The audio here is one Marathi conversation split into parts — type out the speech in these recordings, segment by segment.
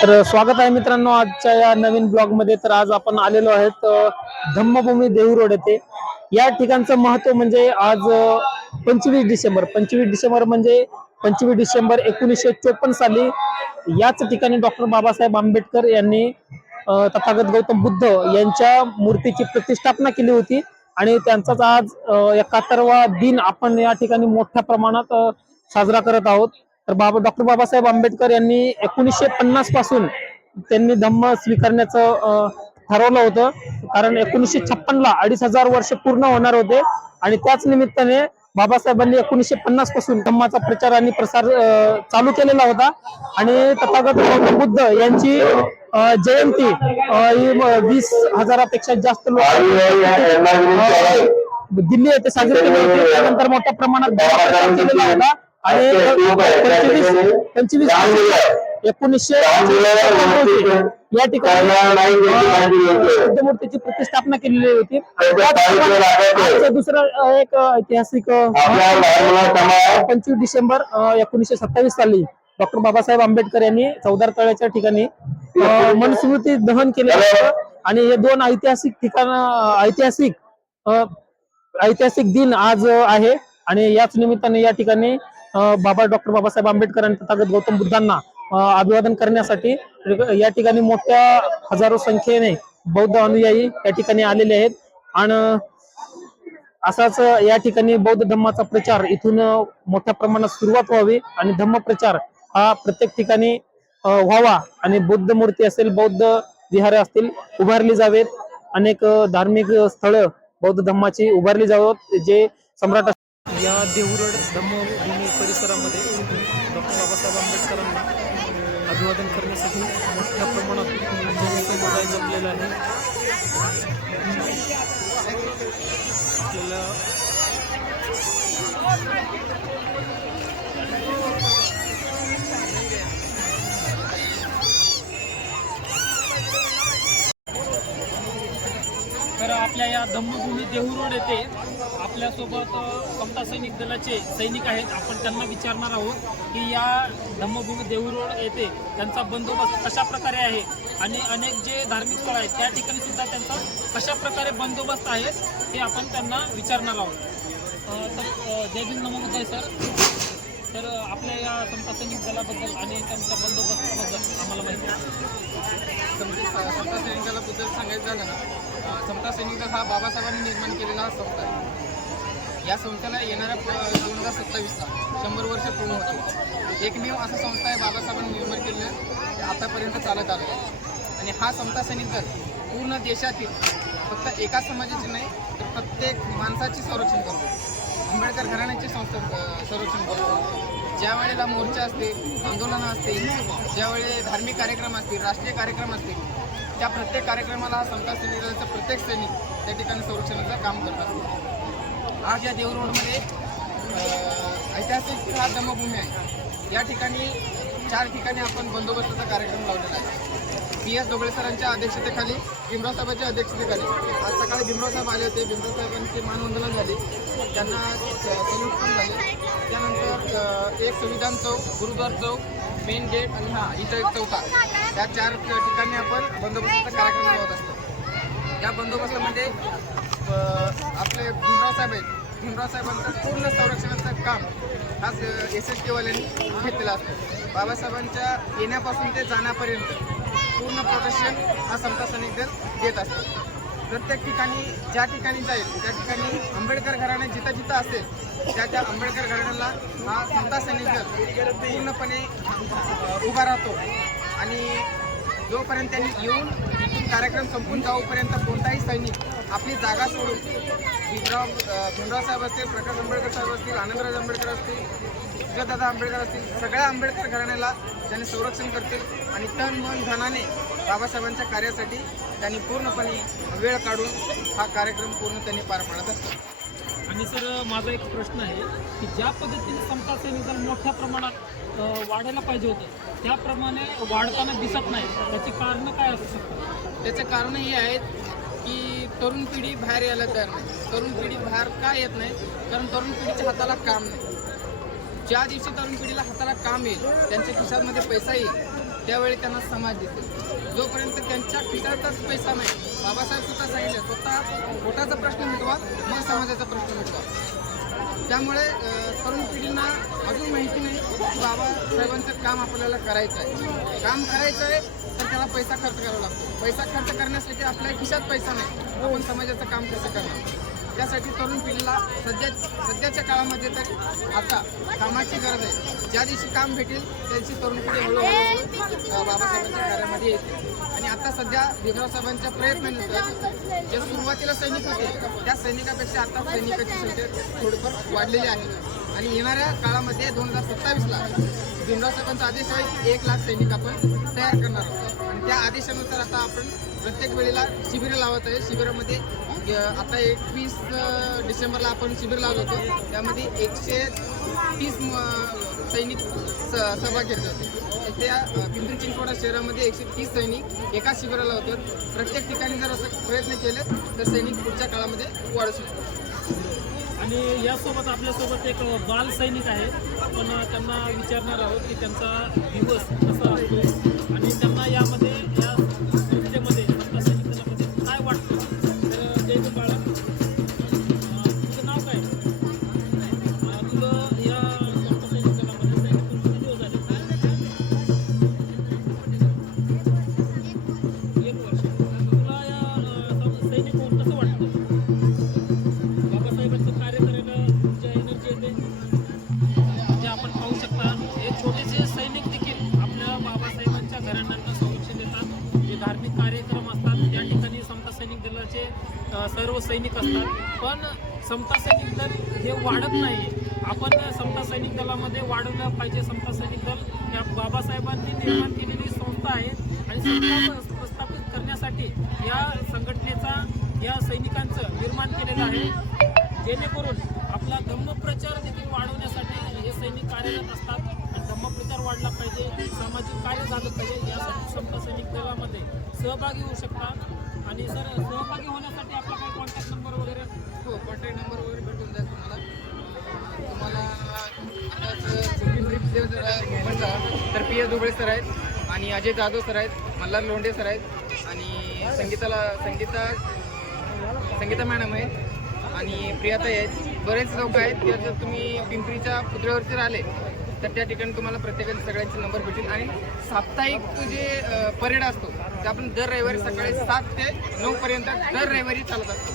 तर स्वागत आहे मित्रांनो आजच्या या नवीन ब्लॉगमध्ये. तर आज आपण आलेलो आहेत धम्मभूमी देहू रोड येथे. या ठिकाणचं महत्त्व म्हणजे आज पंचवीस डिसेंबर. पंचवीस डिसेंबर म्हणजे पंचवीस डिसेंबर एकोणीसशे चोपन्न साली याच ठिकाणी डॉक्टर बाबासाहेब आंबेडकर यांनी तथागत गौतम बुद्ध यांच्या मूर्तीची प्रतिष्ठापना केली होती. आणि त्यांचाच आज एकाहत्तरवा दिन आपण या ठिकाणी मोठ्या प्रमाणात साजरा करत आहोत. तर बाबा डॉक्टर बाबासाहेब आंबेडकर यांनी एकोणीसशे पन्नासपासून त्यांनी धम्म स्वीकारण्याचं ठरवलं होतं कारण एकोणीसशे छप्पनला अडीच हजार वर्ष पूर्ण होणार होते आणि त्याच निमित्ताने बाबासाहेबांनी एकोणीसशे पन्नासपासून धम्माचा प्रचार आणि प्रसार चालू केलेला होता आणि तथागत गौतम बुद्ध यांची जयंती ही वीस हजारापेक्षा जास्त लोक दिल्ली येथे साजरी केली होती त्यानंतर मोठ्या प्रमाणात केलेला होता आणि पंचवीस एकोणीसशे या ठिकाणी प्रतिष्ठापना केलेली होती. दुसरं एक ऐतिहासिक पंचवीस डिसेंबर एकोणीसशे सत्तावीस साली डॉक्टर बाबासाहेब आंबेडकर यांनी चौदार तळ्याच्या ठिकाणी मनुस्मृती दहन होतं. आणि हे दोन ऐतिहासिक ठिकाण ऐतिहासिक ऐतिहासिक दिन आज आहे. आणि याच निमित्ताने या ठिकाणी बाबा डॉक्टर बाबासाहेब आंबेडकर आणि तथागत गौतम बुद्धांना अभिवादन करण्यासाठी या ठिकाणी मोठ्या हजारो संख्येने बौद्ध अनुयायी या ठिकाणी आलेले आहेत. आणि असाच या ठिकाणी बौद्ध धम्माचा प्रचार इथून मोठ्या प्रमाणात सुरुवात व्हावी आणि धम्म प्रचार हा प्रत्येक ठिकाणी व्हावा आणि बौद्ध मूर्ती असेल बौद्ध विहारे असतील उभारली जावेत. अनेक धार्मिक स्थळ बौद्ध धम्माची उभारली जावत जे सम्राट देऊरड धम्मभूमी परिसरामध्ये डॉक्टर बाबासाहेब आंबेडकरांना अभिवादन करण्यासाठी मोठ्या प्रमाणात जनसमुदाय जमलेला आहे. आपल्याला तर आपल्या या धम्मभूमी देहू रोड येथे आपल्यासोबत समता सैनिक दलाचे सैनिक आहेत. आपण त्यांना विचारणार आहोत की या धम्मभूमी देऊरोड रोड येथे त्यांचा बंदोबस्त कशा प्रकारे आहे? आणि अनेक जे धार्मिक स्थळ आहेत त्या ठिकाणी सुद्धा त्यांचा कशा प्रकारे बंदोबस्त आहे हे आपण त्यांना विचारणार आहोत. तर जय भीम नमो सर. तर आपल्या या समता सैनिक दलाबद्दल आणि त्यांच्या बंदोबस्ताबद्दल आम्हाला माहिती आहे समता समता सैनिक दलाबद्दल सांगायचं झालं ना समता सैनिक दल हा बाबासाहेबांनी निर्माण केलेला संस्था आहे. या संस्थेला येणाऱ्या दोन हजार सत्तावीसला शंभर वर्ष पूर्ण होते एकमेव असं संस्था आहे बाबासाहेबांनी निर्माण केलेलं ते आतापर्यंत चालत आलं आहे. आणि हा समता सैनिक पूर्ण देशातील फक्त एका समाजाची नाही तर प्रत्येक माणसाची संरक्षण करतो. आंबेडकर घराण्याचे संस्था संरक्षण करतो. ज्या वेळेला मोर्चा असतील आंदोलनं असतील ज्यावेळी धार्मिक कार्यक्रम असतील राष्ट्रीय कार्यक्रम असतील त्या प्रत्येक कार्यक्रमाला हा समता सैनिक प्रत्येक सैनिक त्या ठिकाणी संरक्षणाचं काम करत असतो. आज या देवरोडमध्ये ऐतिहासिक हा धम्मभूमी आहे. या ठिकाणी चार ठिकाणी आपण बंदोबस्ताचा कार्यक्रम लावलेला आहे. पी एस डोबळे सरांच्या अध्यक्षतेखाली भीमराव साहेबांच्या अध्यक्षतेखाली. आज सकाळी भीमराव साहेब आले होते. भीमराव साहेबांची मानवंदना झाली. त्यांना सल्यूट पण झाले. त्यानंतर एक संविधान चौक गुरुद्वार चौक मेन गेट आणि हा इथं एक चौका. या चार ठिकाणी आपण बंदोबस्ताचा कार्यक्रम लावत असतो. त्या बंदोबस्तामध्ये म्हणजे, आपले भीमराव साहेब आहेत. भीमराव साहेबांचं पूर्ण संरक्षणाचं काम हा एस एस टीवाल्यांनी घेतलेलं असतं. बाबासाहेबांच्या येण्यापासून ते जाण्यापर्यंत पूर्ण प्रोटेक्शन हा समता सैनिक दल देत असतो. प्रत्येक ठिकाणी ज्या ठिकाणी जाईल त्या ठिकाणी आंबेडकर घराणे जिथं जिथं असेल त्या त्या आंबेडकर घराण्याला हा समता सैनिक दल पूर्णपणे उभा राहतो. आणि जोपर्यंत त्यांनी येऊन कार्यक्रम संपून जाऊपर्यंत कोणताही सैनिक आपली जागा सोडून भीमराव भीमराव साहेब असतील प्रकाश आंबेडकर साहेब असतील आनंदराज आंबेडकर असतील सुजातदादा आंबेडकर असतील सगळ्या आंबेडकर घराण्याला त्यांनी संरक्षण करतील आणि तन मन धनाने बाबासाहेबांच्या कार्यासाठी त्यांनी पूर्णपणे वेळ काढून हा कार्यक्रम पूर्ण त्यांनी पार पाडत असतो. आणि सर माझा एक प्रश्न आहे की ज्या पद्धतीने समता सैनिक मोठ्या प्रमाणात वाढायला पाहिजे होतं त्याप्रमाणे वाढताना दिसत नाही त्याची कारणं काय असू शकतात? त्याचं कारण हे आहेत की तरुण पिढी बाहेर यायला तयार नाही. तरुण पिढी बाहेर का येत नाही? कारण तरुण पिढीच्या हाताला काम नाही. ज्या दिवशी तरुण पिढीला हाताला काम येईल त्यांच्या खिशामध्ये पैसा येईल त्यावेळी त्यांना समाज देतो जोपर्यंत त्यांच्या खिशातच पैसा नाही बाबासाहेब स्वतः सांगितले स्वतः पोटाचा प्रश्न मिटवा मग समाजाचा प्रश्न मिटवा. त्यामुळे तरुण पिढींना अजून माहिती नाही की बाबासाहेबांचं काम आपल्याला करायचं आहे. काम करायचं आहे तर त्याला पैसा खर्च करावा लागतो. पैसा खर्च करण्यासाठी आपल्या खिशात पैसा नाही. आपण समाजाचं काम कसं करणार? त्यासाठी तरुण पिढीला सध्या सध्याच्या काळामध्ये तर आता कामाची गरज आहे. ज्या दिवशी काम भेटेल त्या दिवशी तरुण पिढी हळूहळू बाबासाहेबांच्या कार्यामध्ये येते आणि आता सध्या भीमराव साहेबांच्या प्रयत्नानुसार जे सुरुवातीला सैनिक होते त्या सैनिकापेक्षा आता सैनिकाची संख्या थोडीफार वाढलेली आहे. आणि येणाऱ्या काळामध्ये दोन हजार सत्तावीसला भीमराव साहेबांचा आदेश आहे की एक लाख सैनिक आपण तयार करणार आहोत. आणि त्या आदेशानुसार आता आपण प्रत्येक वेळेला शिबिरं लावत आहे. शिबिरामध्ये आता एकवीस डिसेंबरला आपण शिबिर लावलं होतं. त्यामध्ये एकशे तीस म- सैनिक स सहभाग घेतले होते. त्या पिंपरी चिंचवडा शहरामध्ये एकशे तीस सैनिक एका शिबिराला होते. प्रत्येक ठिकाणी जर असं प्रयत्न केले तर सैनिक पुढच्या काळामध्ये वाढू शकतो आणि यासोबत आपल्यासोबत एक बाल सैनिक आहे. आपण त्यांना विचारणार आहोत की त्यांचा दिवस कसा असतो आणि त्यांना सर्व सैनिक असतात. पण समता सैनिक दल हे वाढत नाही. आपण समता सैनिक दलामध्ये वाढवलं पाहिजे. समता सैनिक दल या बाबासाहेबांनी निर्माण केलेली संस्था आहे. आणि संस्था प्रस्थापित करण्यासाठी या संघटनेचा या सैनिकांचं निर्माण केलेलं आहे. जेणेकरून आपला धम्मप्रचार देखील वाढवण्यासाठी हे सैनिक कार्यरत असतात. आणि धम्मप्रचार वाढला पाहिजे. सामाजिक कार्य झालं पाहिजे. यासाठी समता सैनिक दलामध्ये सहभागी होऊ शकतात. आणि सर सहभागी होण्यासाठी आपला काही कॉन्टॅक्ट नंबर वगैरे? हो कॉन्टॅक्ट नंबर वगैरे भेटून जाईल तुम्हाला. तुम्हाला तर पी एस दुबळे सर आहेत आणि अजय जाधव सर आहेत मल्हार लोंढे सर आहेत आणि संगीताला संगीता संगीता मॅडम आहेत आणि प्रियाताई आहेत. बरेच लोक आहेत की जर तुम्ही पिंपरीच्या पुतळ्यावरती राहिले तर त्या ठिकाणी तुम्हाला प्रत्येकाने सगळ्यांचे नंबर भेटेल आणि साप्ताहिक जे परेड असतो ते आपण दर रविवारी सकाळी सात ते नऊपर्यंत दर रविवारी चालत असतो.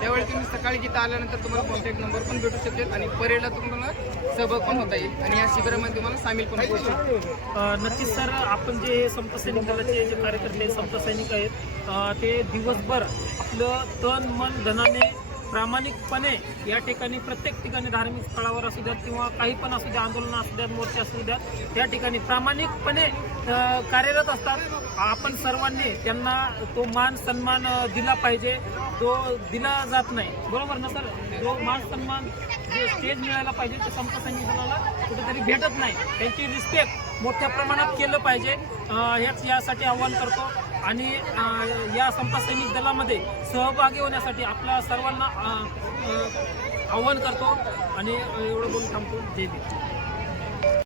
त्यावेळी तुम्ही सकाळी तिथं आल्यानंतर तुम्हाला कॉन्टॅक्ट नंबर पण भेटू शकेल आणि परेडला तुम्हाला सहभाग पण होता येईल. आणि या शिबिरामध्ये तुम्हाला सामील पण होऊ शकतो. नक्कीच सर आपण जे संत सैनिक दलाचे जे कार्यकर्ते संत सैनिक आहेत ते दिवसभर आपलं तन मन धनाने प्रामाणिकपणे या ठिकाणी प्रत्येक ठिकाणी धार्मिक स्थळावर असू द्यात किंवा काही पण असू द्या आंदोलन असू द्यात मोर्चे असू द्यात त्या ठिकाणी प्रामाणिकपणे कार्यरत असतात. आपण सर्वांनी त्यांना तो मान सन्मान दिला पाहिजे. तो दिला जात नाही. बरोबर ना सर? जो मान सन्मान जे स्टेज मिळायला पाहिजे ते संत संघटनाला दलाला कुठेतरी भेटत नाही. त्यांची रिस्पेक्ट मोठ्या प्रमाणात केलं पाहिजे. हेच यासाठी आव्हान करतो. आणि या संत सैनिक दलामध्ये सहभागी होण्यासाठी आपल्या सर्वांना आव्हान करतो. आणि एवढं बोलून थांबतो. जय देव